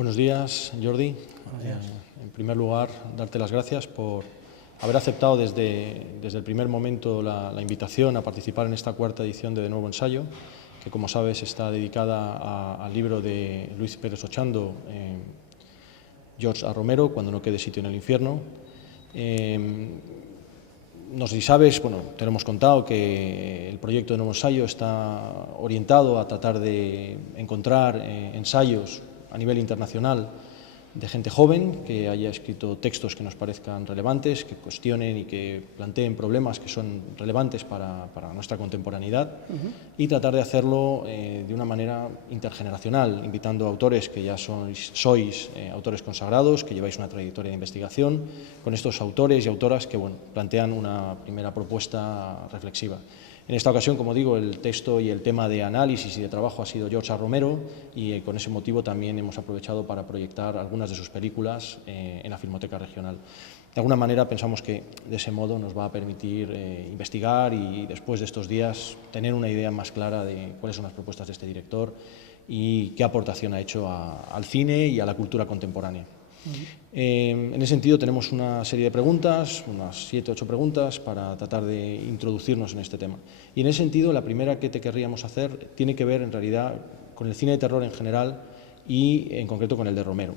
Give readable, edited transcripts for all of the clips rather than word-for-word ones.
Buenos días, Jordi. Buenos días. En primer lugar, darte las gracias por haber aceptado desde el primer momento la invitación a participar en esta cuarta edición de Nuevo Ensayo, que como sabes está dedicada al libro de Luis Pérez Ochando, George A. Romero, Cuando no quede sitio en el infierno. No sé si sabes, bueno, te lo hemos contado, que el proyecto de Nuevo Ensayo está orientado a tratar de encontrar ensayos a nivel internacional de gente joven que haya escrito textos que nos parezcan relevantes, que cuestionen y que planteen problemas que son relevantes para nuestra contemporaneidad, y tratar de hacerlo de una manera intergeneracional, invitando a autores que ya sois autores consagrados, que lleváis una trayectoria de investigación, con estos autores y autoras que plantean una primera propuesta reflexiva. En esta ocasión, como digo, el texto y el tema de análisis y de trabajo ha sido George A. Romero, y con ese motivo también hemos aprovechado para proyectar algunas de sus películas en la Filmoteca Regional. De alguna manera pensamos que de ese modo nos va a permitir investigar y después de estos días tener una idea más clara de cuáles son las propuestas de este director y qué aportación ha hecho al cine y a la cultura contemporánea. En ese sentido tenemos una serie de preguntas, unas 7 o 8 preguntas para tratar de introducirnos en este tema. Y en ese sentido la primera que te querríamos hacer tiene que ver en realidad con el cine de terror en general y en concreto con el de Romero.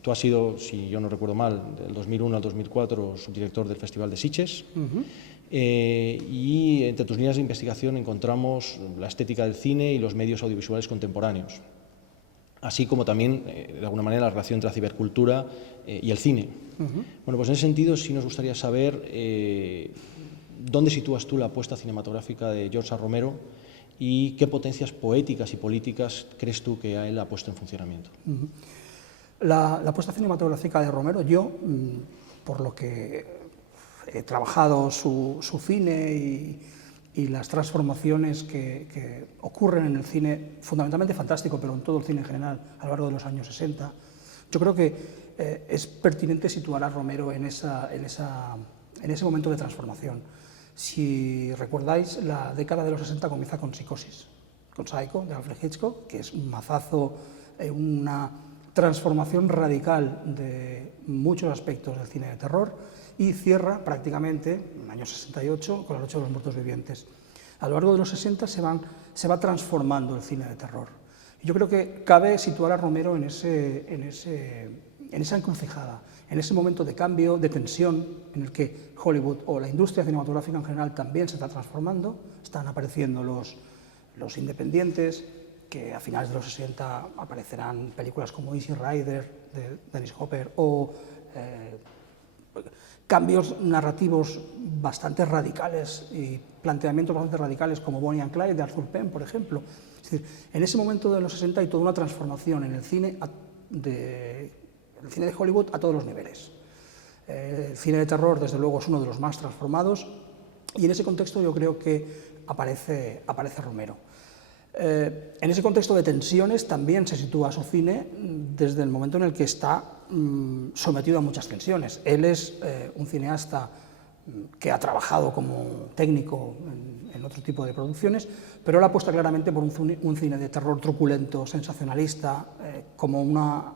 Tú has sido, si yo no recuerdo mal, del 2001 al 2004 subdirector del Festival de Sitges, y entre tus líneas de investigación encontramos la estética del cine y los medios audiovisuales contemporáneos, así como también, de alguna manera, la relación entre la cibercultura y el cine. Bueno, pues en ese sentido sí nos gustaría saber dónde sitúas tú la apuesta cinematográfica de George A. Romero y qué potencias poéticas y políticas crees tú que él ha puesto en funcionamiento. La apuesta cinematográfica de Romero, yo, por lo que he trabajado su cine y las transformaciones que ocurren en el cine, fundamentalmente fantástico, pero en todo el cine en general, a lo largo de los años 60, yo creo que es pertinente situar a Romero en ese momento de transformación. Si recordáis, la década de los 60 comienza con Psicosis, con Psycho, de Alfred Hitchcock, que es un mazazo, una transformación radical de muchos aspectos del cine de terror, y cierra prácticamente, en el año 68, con La noche de los muertos vivientes. A lo largo de los 60 se va transformando el cine de terror. Y yo creo que cabe situar a Romero en esa encrucijada, en ese momento de cambio, de tensión, en el que Hollywood o la industria cinematográfica en general también se está transformando. Están apareciendo los independientes, que a finales de los 60 aparecerán películas como Easy Rider, de Dennis Hopper, o cambios narrativos bastante radicales y planteamientos bastante radicales como Bonnie and Clyde de Arthur Penn, por ejemplo. Es decir, en ese momento de los 60 hay toda una transformación en el cine de Hollywood a todos los niveles. El cine de terror, desde luego, es uno de los más transformados, y en ese contexto yo creo que aparece Romero. En ese contexto de tensiones también se sitúa su cine desde el momento en el que está sometido a muchas tensiones. Él es un cineasta que ha trabajado como técnico en otro tipo de producciones, pero él apuesta claramente por un cine de terror truculento, sensacionalista, como una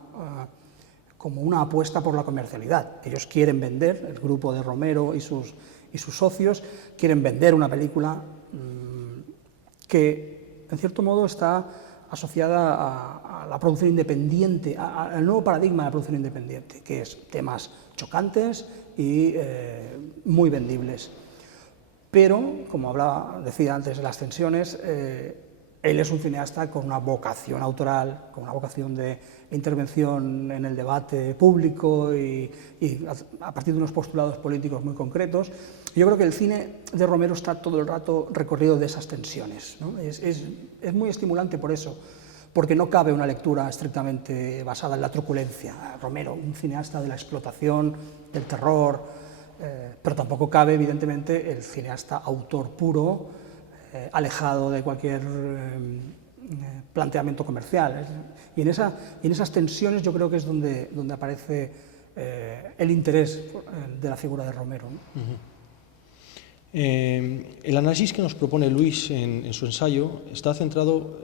apuesta por la comercialidad. Ellos quieren vender, el grupo de Romero y sus socios quieren vender una película que en cierto modo está asociada a la producción independiente, al nuevo paradigma de la producción independiente, que es temas chocantes y muy vendibles. Pero, como decía antes de las tensiones, él es un cineasta con una vocación autoral, con una vocación de intervención en el debate público y a partir de unos postulados políticos muy concretos. Yo creo que el cine de Romero está todo el rato recorrido de esas tensiones, ¿no? Es muy estimulante por eso, porque no cabe una lectura estrictamente basada en la truculencia. Romero, un cineasta de la explotación, del terror, pero tampoco cabe, evidentemente, el cineasta autor puro, alejado de cualquier planteamiento comercial. Y en esas tensiones yo creo que es donde aparece el interés de la figura de Romero, ¿no? El análisis que nos propone Luis en su ensayo está centrado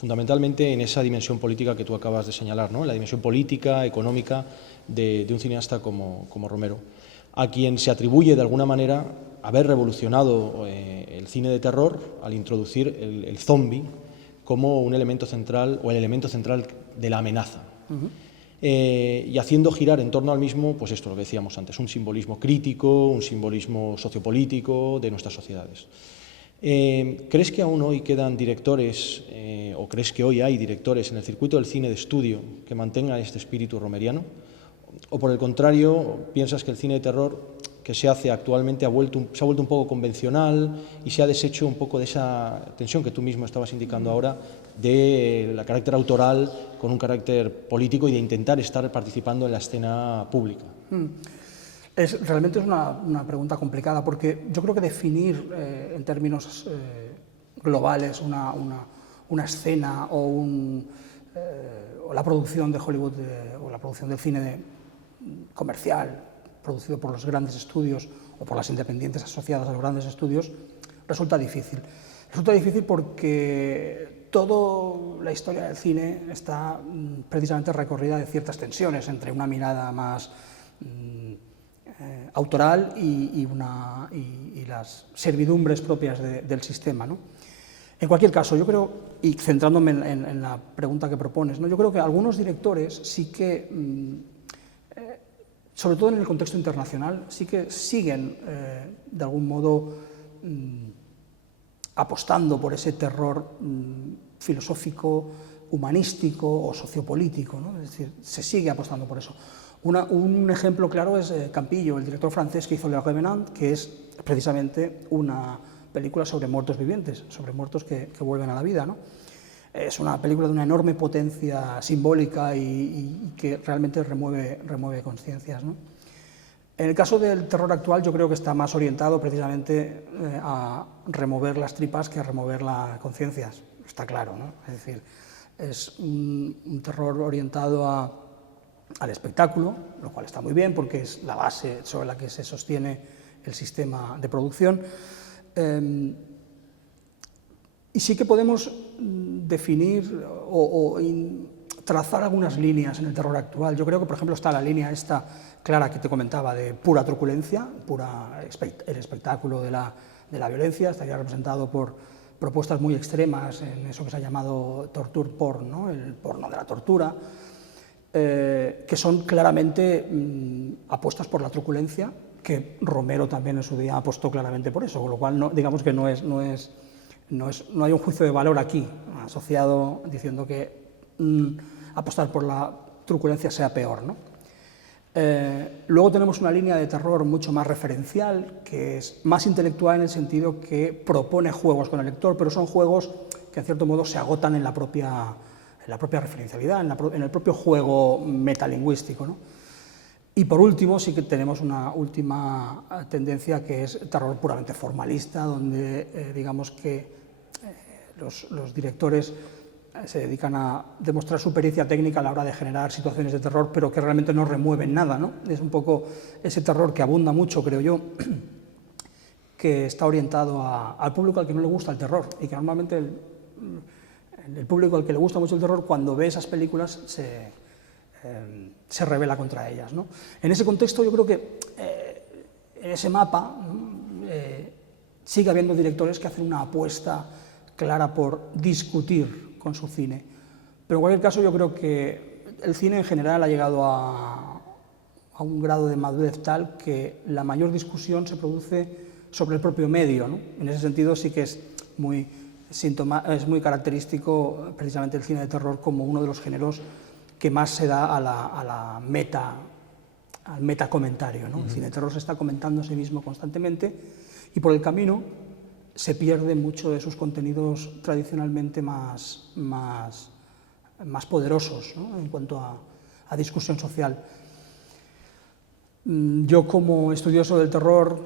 fundamentalmente en esa dimensión política que tú acabas de señalar, ¿no? La dimensión política, económica de un cineasta como Romero, a quien se atribuye de alguna manera haber revolucionado el cine de terror al introducir el zombie como un elemento central o el elemento central de la amenaza. Y haciendo girar en torno al mismo, pues esto, lo que decíamos antes, un simbolismo crítico, un simbolismo sociopolítico de nuestras sociedades. ¿Crees que aún hoy quedan directores, o crees que hoy hay directores en el circuito del cine de estudio que mantengan este espíritu romeriano? ¿O por el contrario, piensas que el cine de terror que se hace actualmente se ha vuelto un poco convencional y se ha deshecho un poco de esa tensión que tú mismo estabas indicando ahora, de la carácter autoral con un carácter político y de intentar estar participando en la escena pública? Realmente es una pregunta complicada, porque yo creo que definir en términos globales una escena o la producción de Hollywood o la producción del cine comercial producido por los grandes estudios o por las independientes asociadas a los grandes estudios resulta difícil. Resulta difícil porque toda la historia del cine está precisamente recorrida de ciertas tensiones entre una mirada más autoral y las servidumbres propias del sistema, ¿no? En cualquier caso, yo creo, y centrándome en la pregunta que propones, ¿no? Yo creo que algunos directores sí que, sobre todo en el contexto internacional, sí que siguen, de algún modo, apostando por ese terror filosófico, humanístico o sociopolítico, ¿no? Es decir, se sigue apostando por eso. Un ejemplo claro es Campillo, el director francés que hizo Le Revenant, que es precisamente una película sobre muertos vivientes, sobre muertos que vuelven a la vida, ¿no? Es una película de una enorme potencia simbólica y que realmente remueve conciencias, ¿no? En el caso del terror actual, yo creo que está más orientado precisamente a remover las tripas que a remover las conciencias, está claro, ¿no? Es decir, es un terror orientado al espectáculo, lo cual está muy bien porque es la base sobre la que se sostiene el sistema de producción. Y sí que podemos definir o trazar algunas líneas en el terror actual. Yo creo que, por ejemplo, está la línea esta clara que te comentaba de pura truculencia, el espectáculo de la violencia, estaría representado por propuestas muy extremas en eso que se ha llamado torture porn, ¿no? El porno de la tortura, que son claramente apuestas por la truculencia, que Romero también en su día apostó claramente por eso, con lo cual digamos que no hay un juicio de valor aquí asociado diciendo que apostar por la truculencia sea peor, ¿no? Luego tenemos una línea de terror mucho más referencial, que es más intelectual en el sentido que propone juegos con el lector, pero son juegos que en cierto modo se agotan en la propia referencialidad, en el propio juego metalingüístico, ¿no? Y por último sí que tenemos una última tendencia que es terror puramente formalista, donde digamos que los directores se dedican a demostrar su pericia técnica a la hora de generar situaciones de terror, pero que realmente no remueven nada, ¿no? Es un poco ese terror que abunda mucho, creo yo, que está orientado al público al que no le gusta el terror, y que normalmente el público al que le gusta mucho el terror, cuando ve esas películas, se rebela contra ellas, ¿no? En ese contexto yo creo que en ese mapa sigue habiendo directores que hacen una apuesta clara por discutir con su cine, pero en cualquier caso yo creo que el cine en general ha llegado a un grado de madurez tal que la mayor discusión se produce sobre el propio medio, ¿no? En ese sentido sí que es muy característico precisamente el cine de terror como uno de los géneros que más se da al metacomentario, ¿no? El cine de terror se está comentando a sí mismo constantemente y por el camino se pierde mucho de sus contenidos tradicionalmente más poderosos, ¿no? En cuanto a discusión social. Yo, como estudioso del terror,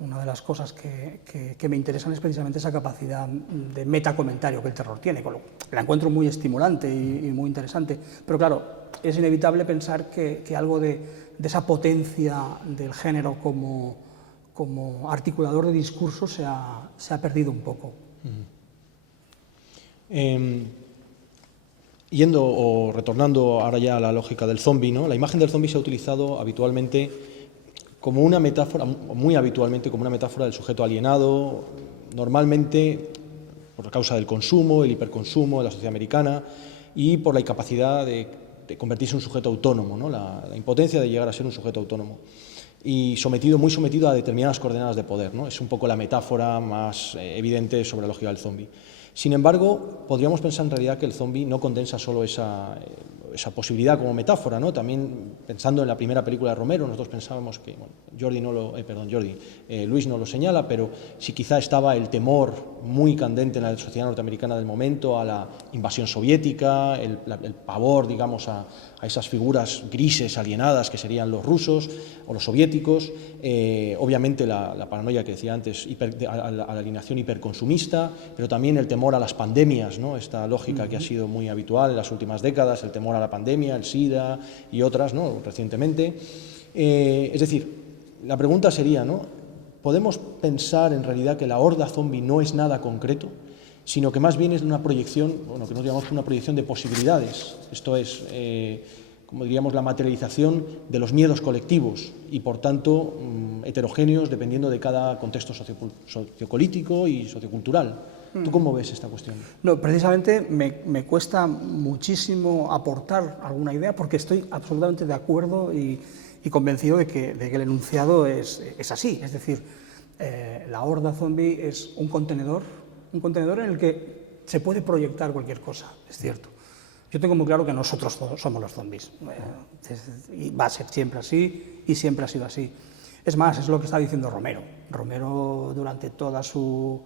una de las cosas que me interesan es precisamente esa capacidad de metacomentario que el terror tiene. La encuentro muy estimulante y muy interesante, pero claro, es inevitable pensar que algo de esa potencia del género como articulador de discursos se ha perdido un poco. Yendo o retornando ahora ya a la lógica del zombi, ¿no? La imagen del zombi se ha utilizado habitualmente como una metáfora, muy habitualmente como una metáfora del sujeto alienado, normalmente por causa del consumo, el hiperconsumo de la sociedad americana y por la incapacidad de convertirse en un sujeto autónomo, ¿no? La impotencia de llegar a ser un sujeto autónomo y muy sometido a determinadas coordenadas de poder, ¿no? Es un poco la metáfora más evidente sobre la lógica del zombi. Sin embargo, podríamos pensar en realidad que el zombi no condensa solo esa posibilidad como metáfora, ¿no? También pensando en la primera película de Romero, nosotros pensábamos que, bueno, Luis no lo señala, pero sí quizá estaba el temor muy candente en la sociedad norteamericana del momento a la invasión soviética, el pavor, digamos, a esas figuras grises, alienadas, que serían los rusos o los soviéticos, obviamente la paranoia que decía antes, a la alineación hiperconsumista, pero también el temor a las pandemias, ¿no? Esta lógica que ha sido muy habitual en las últimas décadas, el temor a la pandemia, el SIDA y otras, ¿no? Recientemente. Es decir, la pregunta sería, ¿no? ¿Podemos pensar en realidad que la horda zombie no es nada concreto, sino que más bien es una proyección, bueno, que nos llamamos una proyección de posibilidades? Esto es, como diríamos, la materialización de los miedos colectivos y, por tanto, heterogéneos dependiendo de cada contexto sociopolítico y sociocultural. ¿Tú cómo ves esta cuestión? No, precisamente me cuesta muchísimo aportar alguna idea porque estoy absolutamente de acuerdo y convencido de que el enunciado es así. Es decir, la horda zombie es un contenedor en el que se puede proyectar cualquier cosa, es cierto. Yo tengo muy claro que nosotros somos los zombies, y va a ser siempre así y siempre ha sido así. Es más, es lo que está diciendo Romero. Romero, durante toda su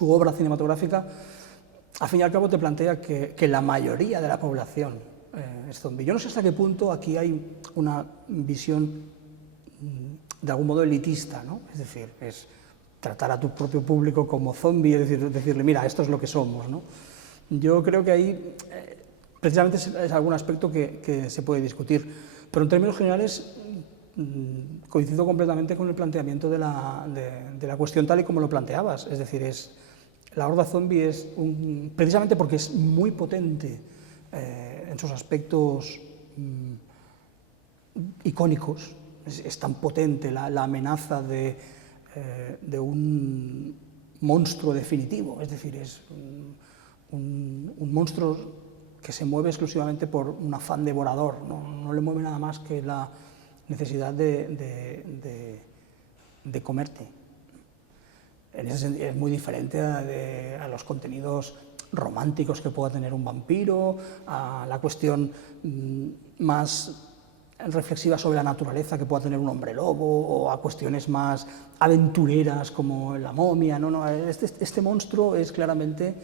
obra cinematográfica, al fin y al cabo te plantea que la mayoría de la población es zombie. Yo no sé hasta qué punto aquí hay una visión de algún modo elitista, ¿no? Es decir, es tratar a tu propio público como zombie, es decir, decirle, mira, esto es lo que somos, ¿no? Yo creo que ahí precisamente es algún aspecto que se puede discutir, pero en términos generales coincido completamente con el planteamiento de la cuestión tal y como lo planteabas, es decir, la horda zombie es precisamente porque es muy potente en sus aspectos icónicos, es tan potente la amenaza de un monstruo definitivo, es decir, es un monstruo que se mueve exclusivamente por un afán devorador, no le mueve nada más que la necesidad de comerte. En ese sentido es muy diferente a los contenidos románticos que pueda tener un vampiro, a la cuestión más reflexiva sobre la naturaleza que pueda tener un hombre lobo, o a cuestiones más aventureras como la momia. No, este monstruo es claramente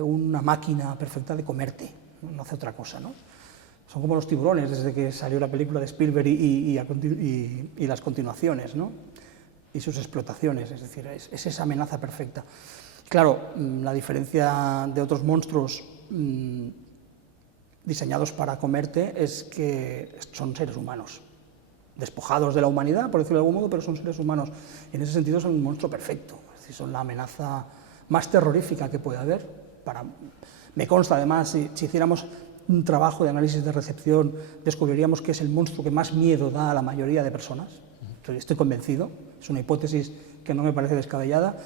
una máquina perfecta de comerte, no hace otra cosa, ¿no? Son como los tiburones desde que salió la película de Spielberg y las continuaciones, ¿no? Y sus explotaciones, es decir, es esa amenaza perfecta. Claro, la diferencia de otros monstruos diseñados para comerte es que son seres humanos, despojados de la humanidad, por decirlo de algún modo, pero son seres humanos. Y en ese sentido son un monstruo perfecto, es decir, son la amenaza más terrorífica que puede haber. Me consta, además, si hiciéramos un trabajo de análisis de recepción, descubriríamos que es el monstruo que más miedo da a la mayoría de personas. Estoy convencido, es una hipótesis que no me parece descabellada,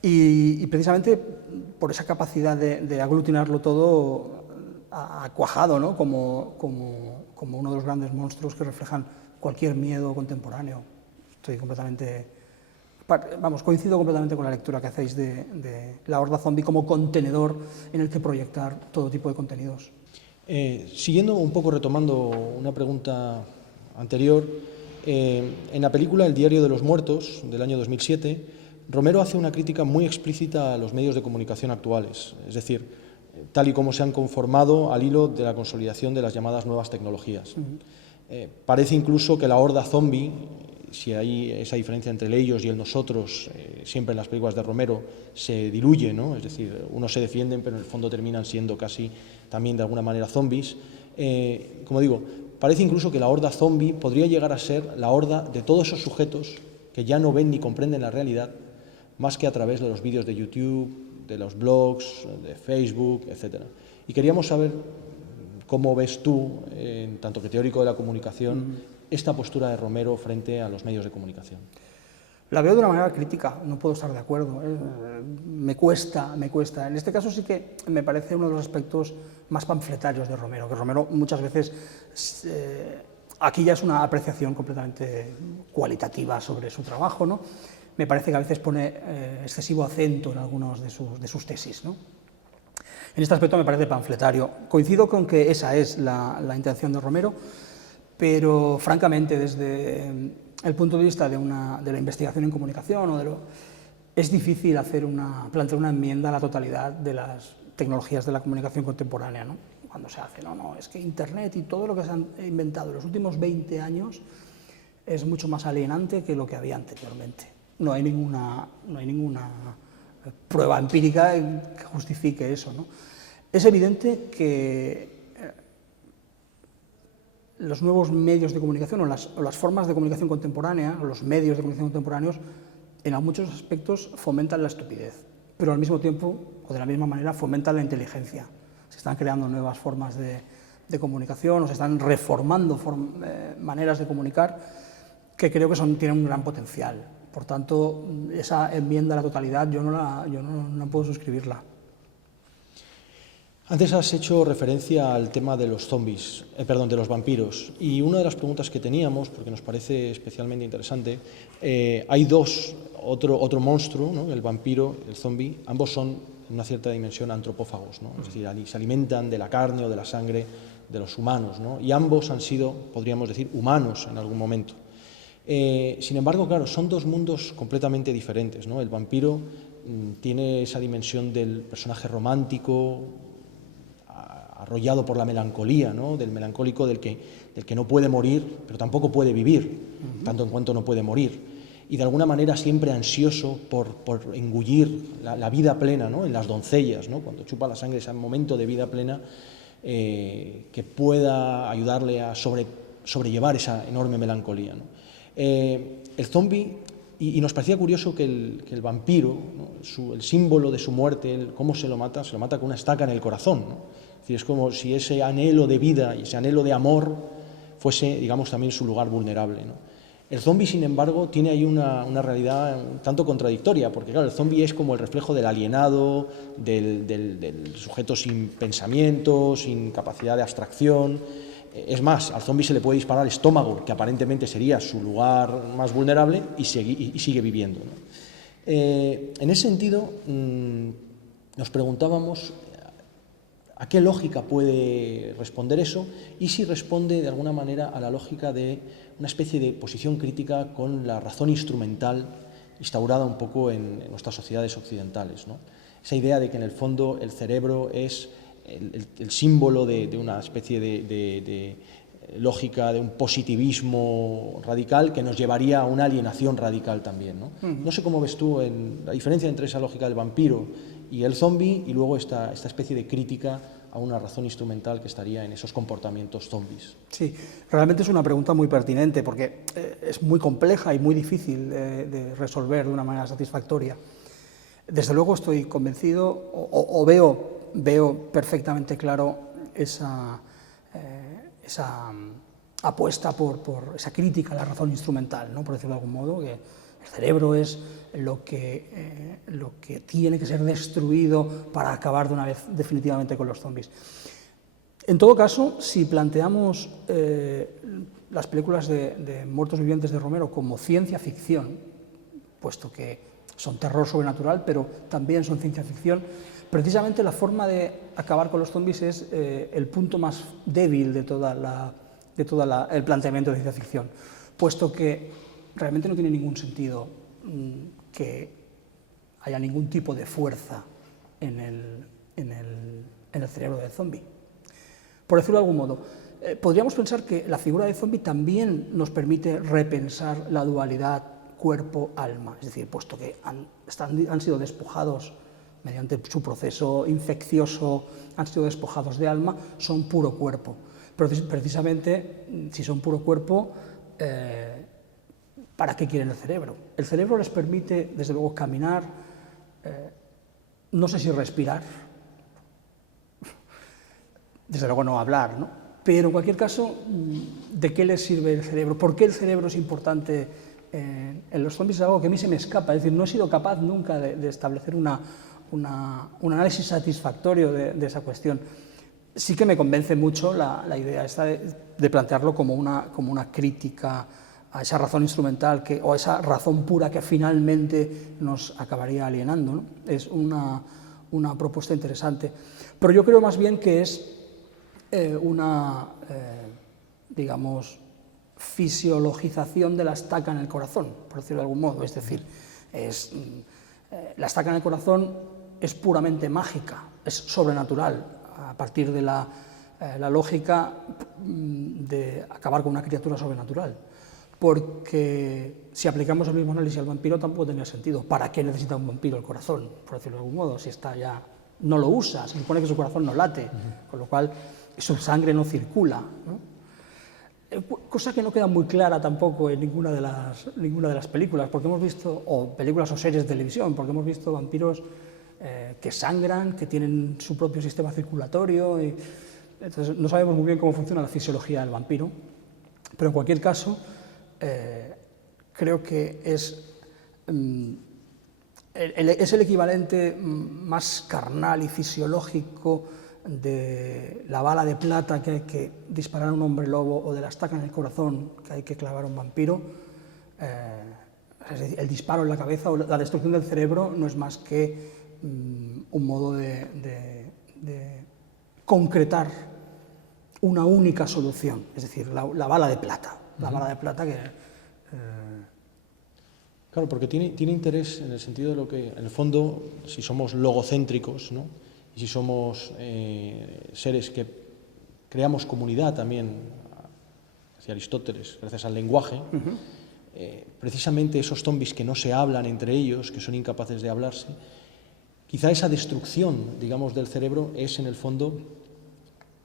y precisamente por esa capacidad de aglutinarlo todo ha cuajado, ¿no? como uno de los grandes monstruos que reflejan cualquier miedo contemporáneo. Coincido completamente con la lectura que hacéis de la horda zombie como contenedor en el que proyectar todo tipo de contenidos. Siguiendo un poco, retomando una pregunta anterior, en la película El diario de los muertos, del año 2007, Romero hace una crítica muy explícita a los medios de comunicación actuales, es decir, tal y como se han conformado al hilo de la consolidación de las llamadas nuevas tecnologías. Parece incluso que la horda zombie, si hay esa diferencia entre el ellos y el nosotros, siempre en las películas de Romero se diluye, ¿no? Es decir, unos se defienden, pero en el fondo terminan siendo casi también de alguna manera zombies. Como digo, parece incluso que la horda zombie podría llegar a ser la horda de todos esos sujetos que ya no ven ni comprenden la realidad, más que a través de los vídeos de YouTube, de los blogs, de Facebook, etc. Y queríamos saber cómo ves tú, en tanto que teórico de la comunicación, esta postura de Romero frente a los medios de comunicación. La veo de una manera crítica, no puedo estar de acuerdo, me cuesta. En este caso sí que me parece uno de los aspectos más panfletarios de Romero, que Romero muchas veces, aquí ya es una apreciación completamente cualitativa sobre su trabajo, ¿no? Me parece que a veces pone excesivo acento en algunos de sus tesis, ¿no? En este aspecto me parece panfletario. Coincido con que esa es la intención de Romero, pero francamente desde el punto de vista de la investigación en comunicación es difícil plantear una enmienda a la totalidad de las tecnologías de la comunicación contemporánea, ¿no? Cuando se hace, no, es que Internet y todo lo que se han inventado en los últimos 20 años es mucho más alienante que lo que había anteriormente. No hay ninguna prueba empírica que justifique eso, ¿no? Es evidente que los nuevos medios de comunicación o las formas de comunicación contemporánea, o los medios de comunicación contemporáneos, en muchos aspectos fomentan la estupidez, pero al mismo tiempo, o de la misma manera, fomentan la inteligencia. Se están creando nuevas formas de comunicación, o se están reformando maneras de comunicar que creo que tienen un gran potencial. Por tanto, esa enmienda a la totalidad yo no puedo suscribirla. Antes has hecho referencia al tema de los zombies, de los vampiros, y una de las preguntas que teníamos, porque nos parece especialmente interesante, hay otro monstruo, ¿no? El vampiro, el zombie, ambos son en una cierta dimensión antropófagos, ¿no? Es decir, se alimentan de la carne o de la sangre de los humanos, ¿no? Y ambos han sido, podríamos decir, humanos en algún momento. Sin embargo, claro, son dos mundos completamente diferentes, ¿no? El vampiro tiene esa dimensión del personaje romántico, arrollado por la melancolía, ¿no? Del melancólico del que no puede morir, pero tampoco puede vivir, tanto en cuanto no puede morir. Y de alguna manera siempre ansioso por engullir la vida plena, ¿no? En las doncellas, ¿no? Cuando chupa la sangre, ese momento de vida plena que pueda ayudarle a sobrellevar esa enorme melancolía, ¿no? El zombi, y nos parecía curioso que el vampiro, ¿no? El símbolo de su muerte, cómo se lo mata con una estaca en el corazón, ¿no? Es decir, es como si ese anhelo de vida y ese anhelo de amor fuese, digamos, también su lugar vulnerable, ¿no? El zombi, sin embargo, tiene ahí una realidad un tanto contradictoria, porque claro, el zombi es como el reflejo del alienado, del sujeto sin pensamiento, sin capacidad de abstracción. Es más, al zombi se le puede disparar al estómago, que aparentemente sería su lugar más vulnerable, y sigue viviendo, ¿no? En ese sentido, nos preguntábamos a qué lógica puede responder eso y si responde de alguna manera a la lógica de una especie de posición crítica con la razón instrumental instaurada un poco en nuestras sociedades occidentales, ¿no? Esa idea de que en el fondo el cerebro es el símbolo de una especie de lógica de un positivismo radical que nos llevaría a una alienación radical también, ¿no? No sé cómo ves tú la diferencia entre esa lógica del vampiro y el zombi y luego esta especie de crítica a una razón instrumental que estaría en esos comportamientos zombies. Sí, realmente es una pregunta muy pertinente porque es muy compleja y muy difícil de resolver de una manera satisfactoria. Desde luego estoy convencido o veo perfectamente claro esa apuesta por esa crítica a la razón instrumental, ¿no? Por decirlo de algún modo, que el cerebro es lo que tiene que ser destruido para acabar de una vez definitivamente con los zombies. En todo caso, si planteamos las películas de Muertos Vivientes de Romero como ciencia ficción, puesto que son terror sobrenatural, pero también son ciencia ficción, precisamente la forma de acabar con los zombies es el punto más débil de todo el planteamiento de ciencia ficción, puesto que realmente no tiene ningún sentido que haya ningún tipo de fuerza en el cerebro del zombi. Por decirlo de algún modo, podríamos pensar que la figura del zombi también nos permite repensar la dualidad cuerpo-alma, es decir, puesto que han sido despojados mediante su proceso infeccioso, han sido despojados de alma, son puro cuerpo. Pero precisamente, si son puro cuerpo, ¿para qué quieren el cerebro? El cerebro les permite, desde luego, caminar, no sé si respirar, desde luego no hablar, ¿no? Pero en cualquier caso, ¿de qué les sirve el cerebro? ¿Por qué el cerebro es importante en los zombies? Es algo que a mí se me escapa, es decir, no he sido capaz nunca de establecer un análisis satisfactorio de esa cuestión. Sí que me convence mucho la idea esta de plantearlo como una crítica a esa razón instrumental o a esa razón pura que finalmente nos acabaría alienando, ¿no? Es una propuesta interesante. Pero yo creo más bien que es digamos, fisiologización de la estaca en el corazón, por decirlo de algún modo. Es decir, la estaca en el corazón es puramente mágica, es sobrenatural, a partir de la lógica de acabar con una criatura sobrenatural. Porque si aplicamos el mismo análisis al vampiro tampoco tendría sentido. ¿Para qué necesita un vampiro el corazón, por decirlo de algún modo? Si está ya, no lo usa, se supone que su corazón no late, con lo cual su sangre no circula, ¿no? Cosa que no queda muy clara tampoco en ninguna de las películas, porque hemos visto, o películas o series de televisión, porque hemos visto vampiros que sangran, que tienen su propio sistema circulatorio, y entonces no sabemos muy bien cómo funciona la fisiología del vampiro, pero en cualquier caso creo que es el equivalente más carnal y fisiológico de la bala de plata que hay que disparar a un hombre lobo o de la estaca en el corazón que hay que clavar a un vampiro. El disparo en la cabeza o la destrucción del cerebro no es más que un modo de concretar una única solución, es decir, la bala de plata. La bala de plata que... Claro, porque tiene interés en el sentido de lo que, en el fondo, si somos logocéntricos, ¿no? Y si somos seres que creamos comunidad también, hacia Aristóteles, gracias al lenguaje, precisamente esos zombies que no se hablan entre ellos, que son incapaces de hablarse, quizá esa destrucción, digamos, del cerebro es, en el fondo,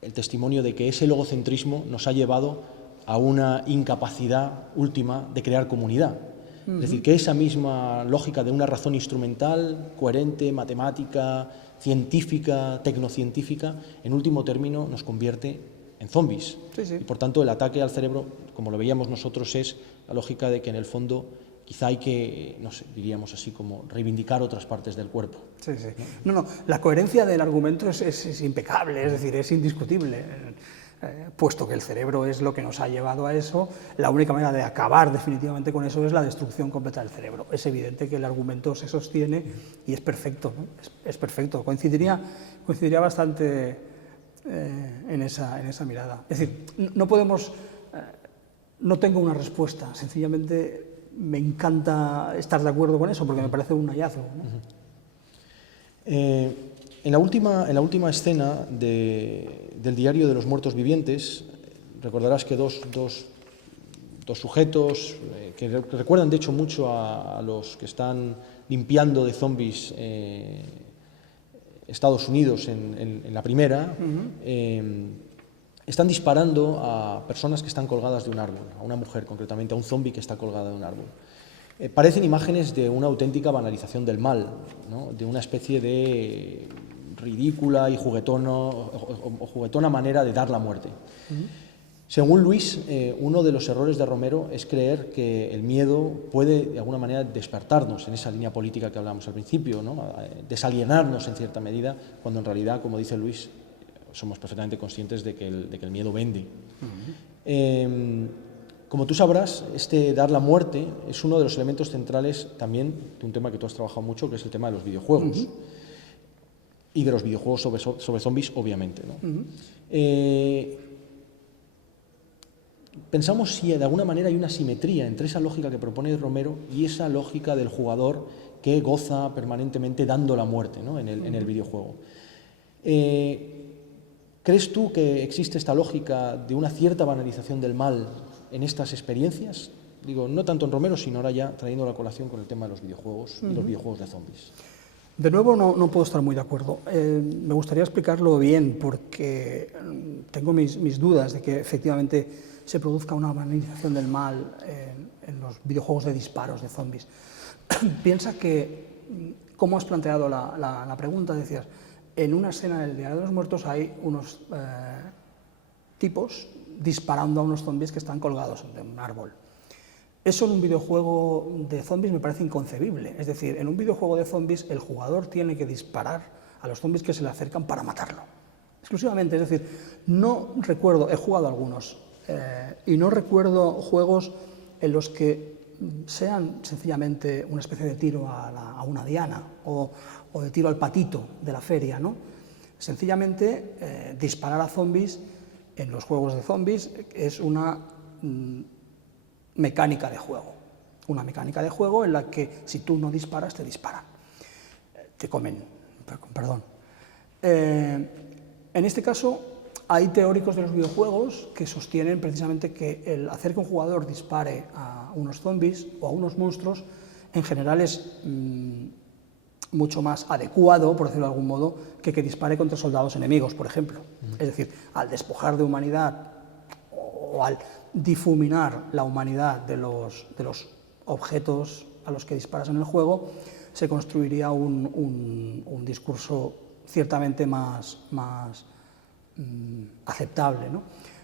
el testimonio de que ese logocentrismo nos ha llevado a una incapacidad última de crear comunidad. Es decir, que esa misma lógica de una razón instrumental, coherente, matemática, científica, tecnocientífica, en último término nos convierte en zombies. Sí, sí. Y por tanto el ataque al cerebro, como lo veíamos nosotros, es la lógica de que en el fondo quizá hay que, no sé, diríamos así, como reivindicar otras partes del cuerpo. Sí, sí. No, la coherencia del argumento es impecable, es decir, es indiscutible. Puesto que el cerebro es lo que nos ha llevado a eso, la única manera de acabar definitivamente con eso es la destrucción completa del cerebro. Es evidente que el argumento se sostiene y es perfecto, ¿no? Es perfecto, coincidiría bastante en esa mirada. Es decir, no podemos, no tengo una respuesta, sencillamente me encanta estar de acuerdo con eso porque me parece un hallazgo, ¿no? En la última escena del Diario de los Muertos Vivientes, recordarás que dos sujetos que recuerdan de hecho mucho a los que están limpiando de zombies Estados Unidos en la primera, están disparando a personas que están colgadas de un árbol, a una mujer concretamente, a un zombie que está colgada de un árbol. Parecen imágenes de una auténtica banalización del mal, ¿no? De una especie de ridícula y juguetona manera de dar la muerte. Según Luis, uno de los errores de Romero es creer que el miedo puede de alguna manera despertarnos en esa línea política que hablábamos al principio, ¿no? Desalienarnos en cierta medida, cuando en realidad, como dice Luis, somos perfectamente conscientes de que el miedo vende. Como tú sabrás, dar la muerte es uno de los elementos centrales también de un tema que tú has trabajado mucho, que es el tema de los videojuegos. Y de los videojuegos sobre zombies, obviamente, ¿no? Pensamos si de alguna manera hay una simetría entre esa lógica que propone Romero y esa lógica del jugador que goza permanentemente dando la muerte, ¿no? en el videojuego. ¿Crees tú que existe esta lógica de una cierta banalización del mal en estas experiencias? Digo, no tanto en Romero, sino ahora ya trayendo la colación con el tema de los videojuegos y los videojuegos de zombies. De nuevo, no puedo estar muy de acuerdo. Me gustaría explicarlo bien porque tengo mis dudas de que efectivamente se produzca una banalización del mal en los videojuegos de disparos de zombies. Piensa que, ¿cómo has planteado la pregunta? Decías, en una escena del Diario de los Muertos hay unos tipos disparando a unos zombies que están colgados de un árbol. Eso en un videojuego de zombies me parece inconcebible. Es decir, en un videojuego de zombies el jugador tiene que disparar a los zombies que se le acercan para matarlo. Exclusivamente, es decir, no recuerdo, he jugado algunos, y no recuerdo juegos en los que sean sencillamente una especie de tiro a una diana o de tiro al patito de la feria, ¿no? Sencillamente disparar a zombies en los juegos de zombies es una mecánica de juego. Una mecánica de juego en la que si tú no disparas, te disparan. Te comen, perdón. En este caso, hay teóricos de los videojuegos que sostienen precisamente que el hacer que un jugador dispare a unos zombies o a unos monstruos, en general es mucho más adecuado, por decirlo de algún modo, que dispare contra soldados enemigos, por ejemplo. Es decir, al despojar de humanidad o al difuminar la humanidad de los objetos a los que disparas en el juego, se construiría un discurso ciertamente más aceptable, ¿no?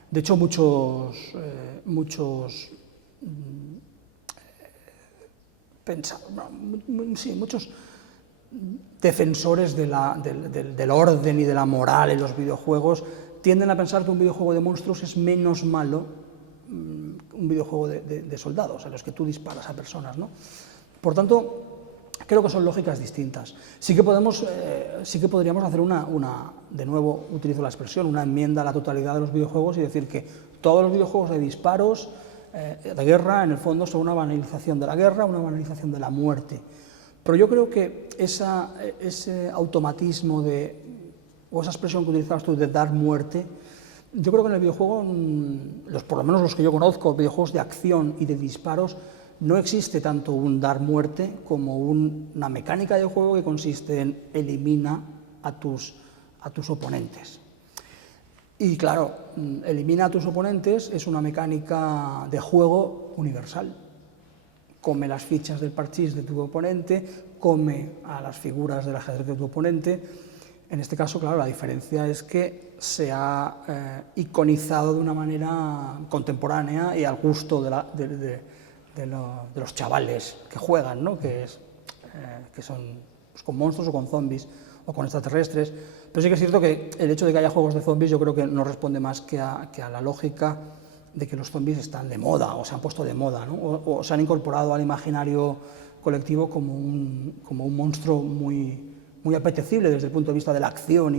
De hecho, muchos defensores del orden y de la moral en los videojuegos tienden a pensar que un videojuego de monstruos es menos malo un videojuego de soldados, a los que tú disparas a personas, ¿no? Por tanto, creo que son lógicas distintas. Sí que podríamos hacer de nuevo utilizo la expresión, una enmienda a la totalidad de los videojuegos y decir que todos los videojuegos de disparos, de guerra, en el fondo son una banalización de la guerra, una banalización de la muerte. Pero yo creo que ese automatismo o esa expresión que utilizabas tú de dar muerte, yo creo que en el videojuego, por lo menos los que yo conozco, videojuegos de acción y de disparos, no existe tanto un dar muerte como una mecánica de juego que consiste en elimina a tus oponentes. Y claro, elimina a tus oponentes es una mecánica de juego universal. Come las fichas del parchís de tu oponente, come a las figuras del ajedrez de tu oponente. En este caso, claro, la diferencia es que se ha iconizado de una manera contemporánea y al gusto de los chavales que juegan, ¿no? que son pues, con monstruos o con zombies o con extraterrestres. Pero sí que es cierto que el hecho de que haya juegos de zombies yo creo que no responde más que a la lógica de que los zombies están de moda o se han puesto de moda, ¿no? o se han incorporado al imaginario colectivo como un monstruo muy apetecible desde el punto de vista de la acción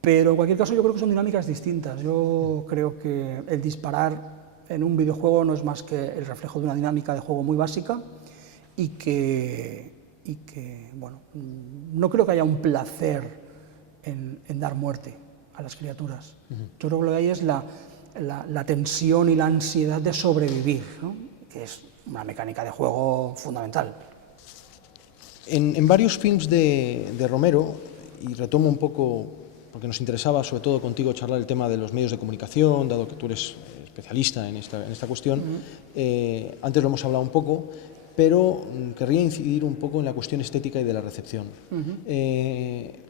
Pero en cualquier caso yo creo que son dinámicas distintas. Yo creo que el disparar en un videojuego no es más que el reflejo de una dinámica de juego muy básica y que bueno, no creo que haya un placer en dar muerte a las criaturas. Yo creo que lo que hay es la tensión y la ansiedad de sobrevivir, ¿no? Que es una mecánica de juego fundamental. En varios films de Romero, y retomo un poco, porque nos interesaba sobre todo contigo charlar el tema de los medios de comunicación, dado que tú eres especialista en esta cuestión, antes lo hemos hablado un poco, pero querría incidir un poco en la cuestión estética y de la recepción.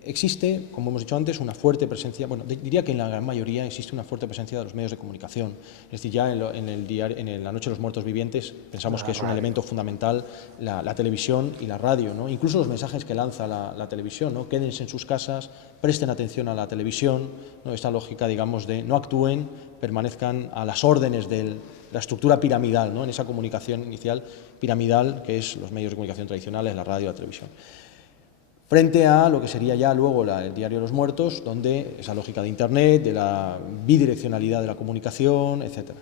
Existe, como hemos dicho antes, una fuerte presencia, bueno, diría que en la gran mayoría existe una fuerte presencia de los medios de comunicación. Es decir, ya en La Noche de los Muertos Vivientes pensamos que es un elemento fundamental la televisión y la radio, ¿no? Incluso los mensajes que lanza la televisión, ¿no? Quédense en sus casas, presten atención a la televisión, ¿no? Esta lógica, digamos, de no actúen, permanezcan a las órdenes de la estructura piramidal, ¿no? En esa comunicación inicial piramidal que es los medios de comunicación tradicionales, la radio, la televisión. Frente a lo que sería ya luego el Diario de los Muertos, donde esa lógica de Internet, de la bidireccionalidad de la comunicación, etc.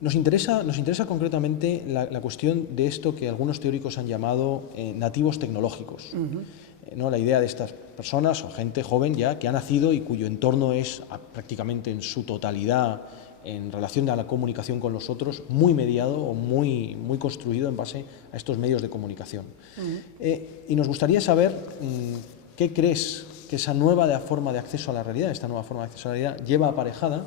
Nos interesa concretamente la cuestión de esto que algunos teóricos han llamado nativos tecnológicos. ¿No? La idea de estas personas o gente joven ya que ha nacido y cuyo entorno es prácticamente en su totalidad en relación a la comunicación con los otros, muy mediado o muy construido en base a estos medios de comunicación. Y nos gustaría saber qué crees que esa nueva forma de acceso a la realidad, esta nueva forma de acceso a la realidad lleva aparejada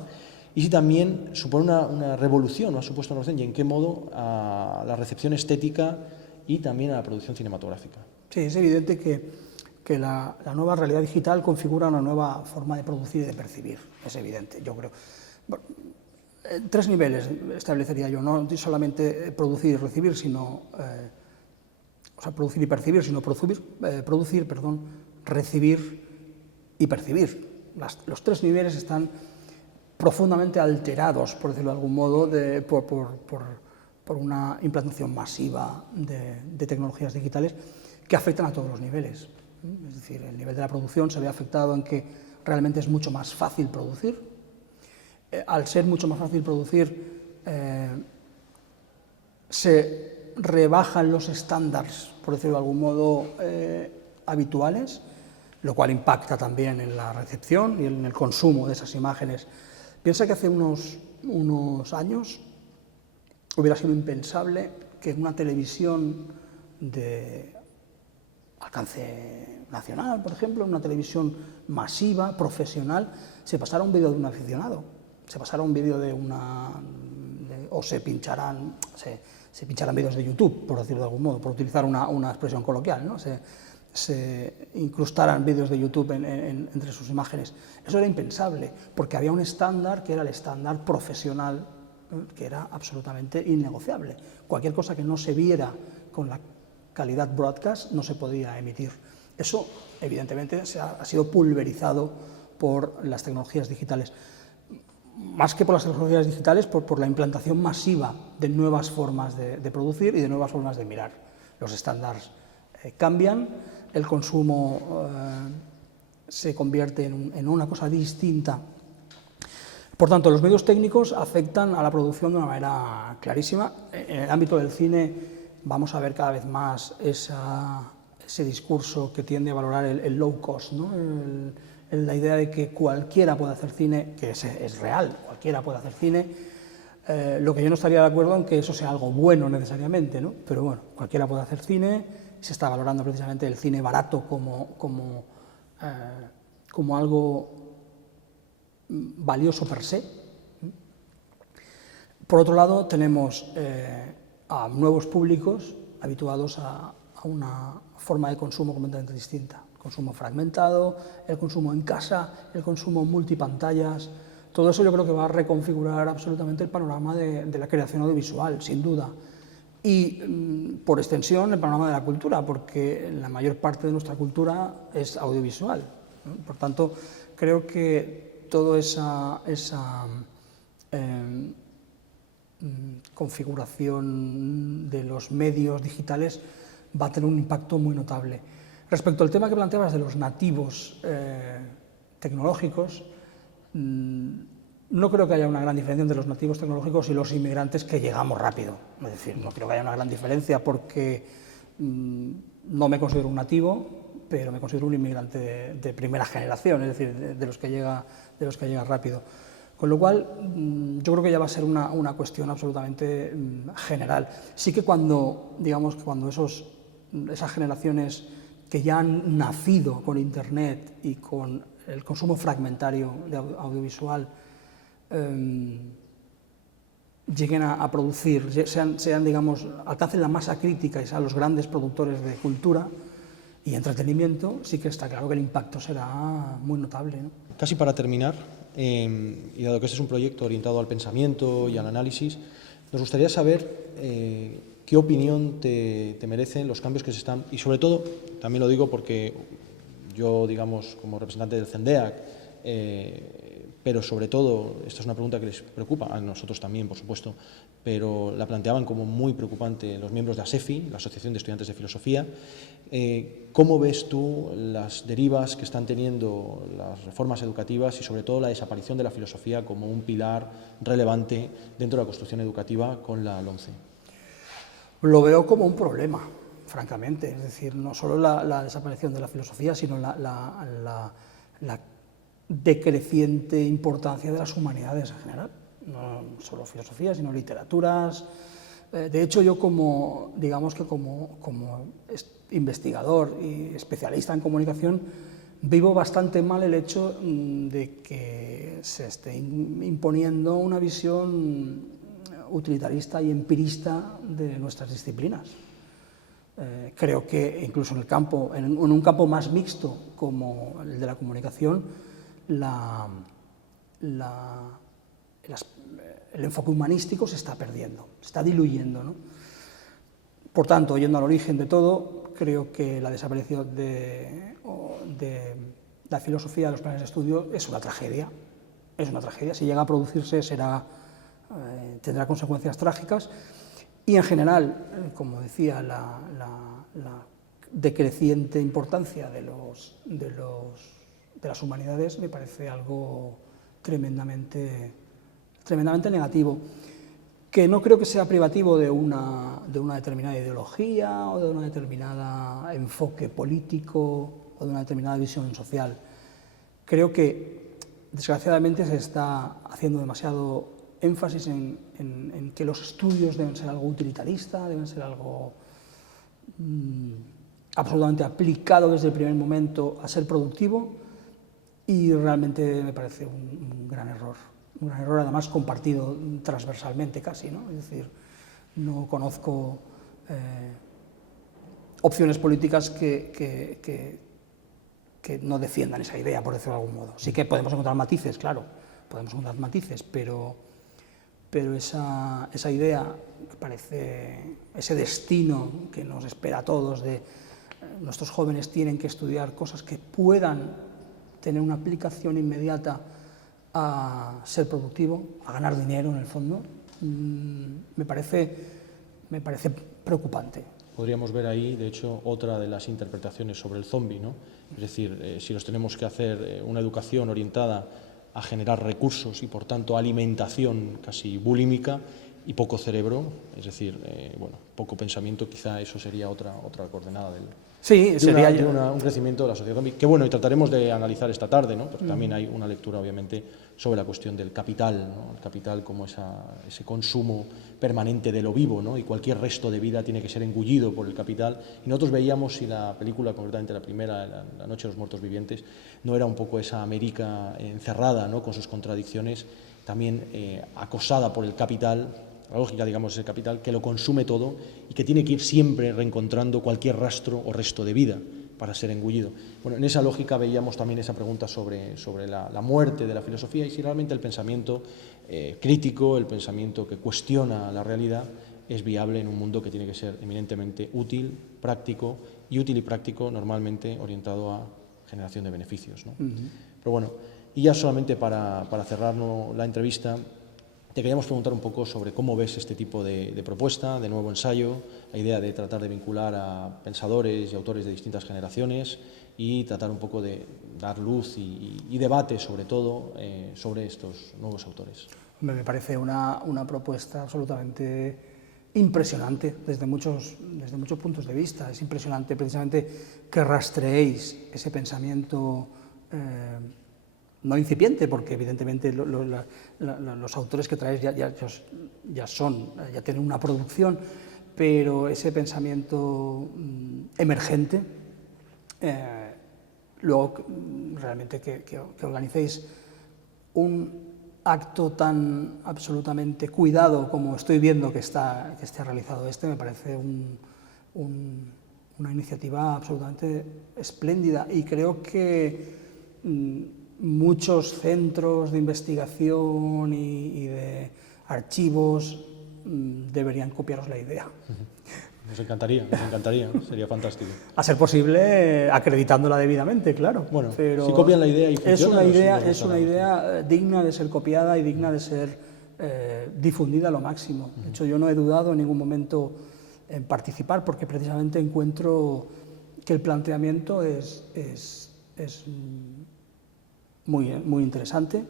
y si también supone una revolución, o ha supuesto una revolución, y en qué modo a la recepción estética y también a la producción cinematográfica. Sí, es evidente que la nueva realidad digital configura una nueva forma de producir y de percibir, es evidente, yo creo. Bueno, 3 niveles establecería yo, no solamente producir y recibir, sino, producir y percibir, sino producir, recibir y percibir. Los 3 niveles están profundamente alterados, por decirlo de algún modo, por una implantación masiva de tecnologías digitales que afectan a todos los niveles. Es decir, el nivel de la producción se ve afectado en que realmente es mucho más fácil producir. Al ser mucho más fácil producir, se rebajan los estándares, por decirlo de algún modo, habituales, lo cual impacta también en la recepción y en el consumo de esas imágenes. Piensa que hace unos años hubiera sido impensable que en una televisión de alcance nacional, por ejemplo, en una televisión masiva, profesional, se pasara un vídeo de un aficionado, se pasara un vídeo o se pincharan vídeos de YouTube, por decirlo de algún modo, por utilizar una expresión coloquial, ¿no? Se incrustaran vídeos de YouTube entre sus imágenes. Eso era impensable, porque había un estándar que era el estándar profesional, que era absolutamente innegociable. Cualquier cosa que no se viera con la calidad broadcast no se podía emitir. Eso, evidentemente, ha sido pulverizado por las tecnologías digitales. Más que por las tecnologías digitales, por la implantación masiva de nuevas formas de producir y de nuevas formas de mirar. Los estándares cambian, el consumo se convierte en una cosa distinta. Por tanto, los medios técnicos afectan a la producción de una manera clarísima. En el ámbito del cine vamos a ver cada vez más ese discurso que tiende a valorar el low cost, ¿no? La idea de que cualquiera puede hacer cine, que es real, cualquiera puede hacer cine. Lo que yo no estaría de acuerdo en que eso sea algo bueno necesariamente, ¿no? Pero bueno, cualquiera puede hacer cine, se está valorando precisamente el cine barato como algo valioso per se. Por otro lado, tenemos a nuevos públicos habituados a una forma de consumo completamente distinta. El consumo fragmentado, el consumo en casa, el consumo multipantallas. Todo eso yo creo que va a reconfigurar absolutamente el panorama de la creación audiovisual, sin duda. Y, por extensión, el panorama de la cultura, porque la mayor parte de nuestra cultura es audiovisual, ¿no? Por tanto, creo que toda esa configuración de los medios digitales va a tener un impacto muy notable. Respecto al tema que planteabas de los nativos tecnológicos, no creo que haya una gran diferencia entre los nativos tecnológicos y los inmigrantes que llegamos rápido. Es decir, no creo que haya una gran diferencia porque no me considero un nativo, pero me considero un inmigrante de primera generación, es decir, de los que llega rápido. Con lo cual, yo creo que ya va a ser una cuestión absolutamente general. Sí que cuando esas generaciones que ya han nacido con Internet y con el consumo fragmentario de audiovisual lleguen a producir, alcancen la masa crítica y sean los grandes productores de cultura y entretenimiento, sí que está claro que el impacto será muy notable, ¿no? Casi para terminar, y dado que este es un proyecto orientado al pensamiento y al análisis, nos gustaría saber qué opinión te merecen los cambios que se están, y sobre todo, también lo digo porque yo, digamos, como representante del CENDEAC, pero sobre todo, esta es una pregunta que les preocupa, a nosotros también, por supuesto, pero la planteaban como muy preocupante los miembros de ASEFI, la Asociación de Estudiantes de Filosofía. ¿Cómo ves tú las derivas que están teniendo las reformas educativas y sobre todo la desaparición de la filosofía como un pilar relevante dentro de la construcción educativa con la LOMCE? Lo veo como un problema, francamente, es decir, no solo la desaparición de la filosofía, sino la decreciente importancia de las humanidades en general, no solo filosofía, sino literaturas. De hecho, yo como investigador y especialista en comunicación, Vivo bastante mal el hecho de que se esté imponiendo una visión utilitarista y empirista de nuestras disciplinas. Creo que incluso en un campo más mixto como el de la comunicación, el enfoque humanístico se está perdiendo, se está diluyendo, ¿no? Por tanto, yendo al origen de todo, creo que la desaparición de la filosofía de los planes de estudio es una tragedia. Es una tragedia. Si llega a producirse tendrá consecuencias trágicas y, en general, como decía, la decreciente importancia de las humanidades me parece algo tremendamente negativo, que no creo que sea privativo de una determinada ideología o de un determinado enfoque político o de una determinada visión social. Creo que, desgraciadamente, se está haciendo demasiado énfasis en que los estudios deben ser algo utilitarista, deben ser algo absolutamente aplicado desde el primer momento a ser productivo, y realmente me parece un gran error. Un error, además, compartido transversalmente casi, ¿no? Es decir, no conozco opciones políticas que no defiendan esa idea, por decirlo de algún modo. Sí que podemos encontrar matices, claro, podemos encontrar matices, pero esa idea que parece, ese destino que nos espera a todos de nuestros jóvenes tienen que estudiar cosas que puedan tener una aplicación inmediata a ser productivo, a ganar dinero en el fondo, me parece preocupante. Podríamos ver ahí, de hecho, otra de las interpretaciones sobre el zombi, ¿no? Es decir, si nos tenemos que hacer una educación orientada a generar recursos y, por tanto, alimentación casi bulímica y poco cerebro, es decir, bueno, poco pensamiento, quizá eso sería otra coordenada del... Sí, sería un crecimiento de la sociedad zombie. Que bueno, y trataremos de analizar esta tarde, ¿no? Porque también hay una lectura, obviamente, sobre la cuestión del capital, ¿no? El capital como ese consumo permanente de lo vivo, ¿no? Y cualquier resto de vida tiene que ser engullido por el capital. Y nosotros veíamos si la película, concretamente la primera, La noche de los muertos vivientes, no era un poco esa América encerrada, ¿no? Con sus contradicciones, también acosada por el capital. La lógica, digamos, es el capital que lo consume todo y que tiene que ir siempre reencontrando cualquier rastro o resto de vida para ser engullido. Bueno, en esa lógica veíamos también esa pregunta sobre la muerte de la filosofía y si realmente el pensamiento crítico, el pensamiento que cuestiona la realidad, es viable en un mundo que tiene que ser eminentemente útil, práctico, y útil y práctico normalmente orientado a generación de beneficios, ¿no? Pero bueno, y ya solamente para cerrarnos la entrevista, te queríamos preguntar un poco sobre cómo ves este tipo de propuesta, de nuevo ensayo, la idea de tratar de vincular a pensadores y autores de distintas generaciones y tratar un poco de dar luz y debate, sobre todo, sobre estos nuevos autores. Me parece una propuesta absolutamente impresionante desde muchos puntos de vista. Es impresionante precisamente que rastreéis ese pensamiento no incipiente, porque evidentemente los autores que traéis ya tienen una producción, pero ese pensamiento emergente, luego realmente que organicéis un acto tan absolutamente cuidado como estoy viendo que esté realizado me parece una iniciativa absolutamente espléndida, y creo que muchos centros de investigación y de archivos deberían copiaros la idea. Nos encantaría, sería fantástico. A ser posible, acreditándola debidamente, claro. Bueno, pero si copian la idea y funciona... Es una idea digna de ser copiada y digna de ser difundida a lo máximo. De hecho, yo no he dudado en ningún momento en participar, porque precisamente encuentro que el planteamiento es muy interesante,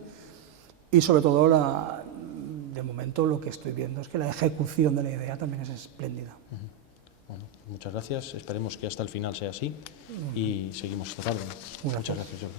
y sobre todo de momento lo que estoy viendo es que la ejecución de la idea también es espléndida. Bueno, muchas gracias, esperemos que hasta el final sea así y seguimos esta tarde. Muchas gracias, Jordi.